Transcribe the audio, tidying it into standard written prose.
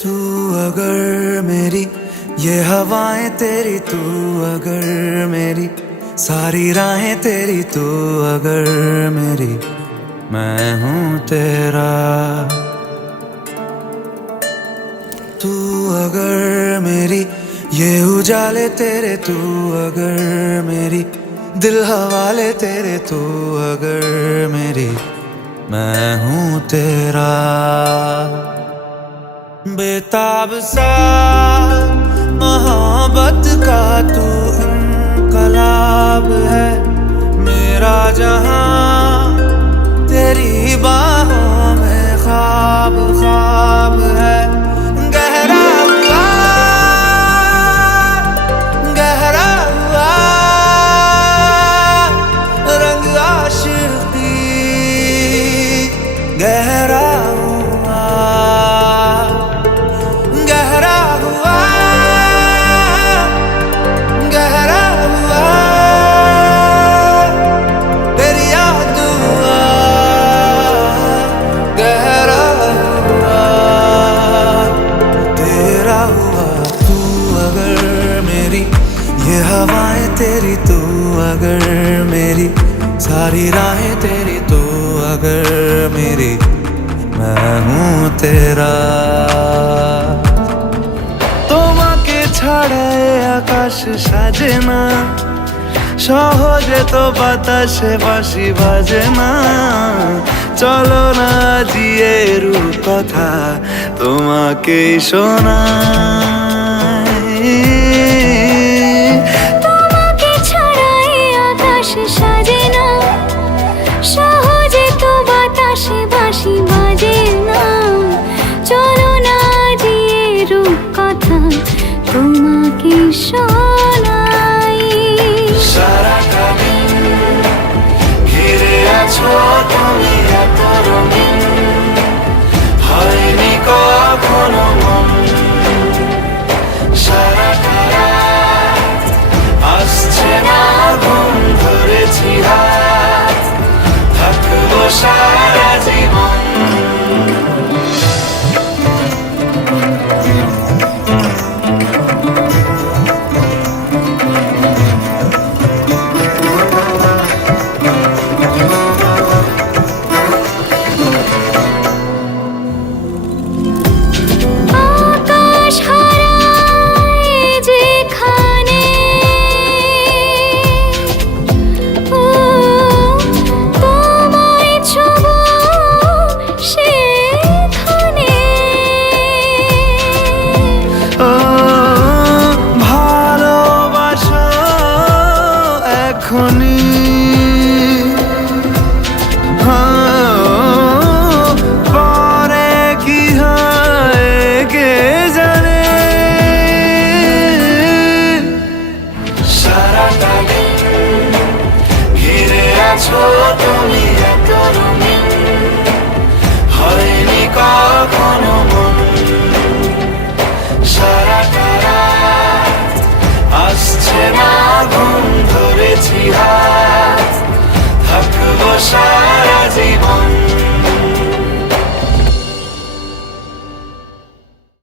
तू अगर मेरी ये हवाएं तेरी, तू अगर मेरी सारी राहें तेरी, तू अगर मेरी मैं हूँ तेरा। तू अगर मेरी ये उजाले तेरे, तू अगर मेरी दिल हवाले तेरे, तू अगर मेरी मैं हूँ तेरा। बेताब सा मोहब्बत का तू इनकलाब है, मेरा जहां तेरी बाहों में ख्वाब ख्वाब है। गहरा हुआ गहरा हुआ रंग आशिकी, गहरा हुआ गहरा हुआ गहरा हुआ तेरी याद हुआ गहरा हुआ तेरा हुआ। तू अगर मेरी ये हवाएं तेरी, तू अगर मेरी सारी राहें तेरी, तू अगर मेरी मैं हूँ तेरा। তোমাকে ছাড়া আকাশ সাজে না, সহজে তো বাতাসে বাঁশি বাজে না। চলো না জিয়ে রূপ কথা তোমাকে শোনাই। তোমাকে ছাড়া আকাশ সাজে না, সহজে তো বাতাসে বাঁশি বাজে না। চলো না দিয়ে রূপ কথা তোমাকে শোনাই। সারাটা দিন ঘিরে আছো তুমি এত রঙিন, হয়নি কখনো মন। সারাটা রাত আসছে না ঘুম, ধরেছি হাত থাকবো সারা জীবন। আকাশ হারায় যেখানে, ও তোমায় ছোঁবো সেখানে। ও ভালোবাসো এখনই, পরে কি হয় কে জানে। সারাটা দিন ঘিরে আছো তুমি এত রঙিন, হয়নি কখনো মন। সারাটা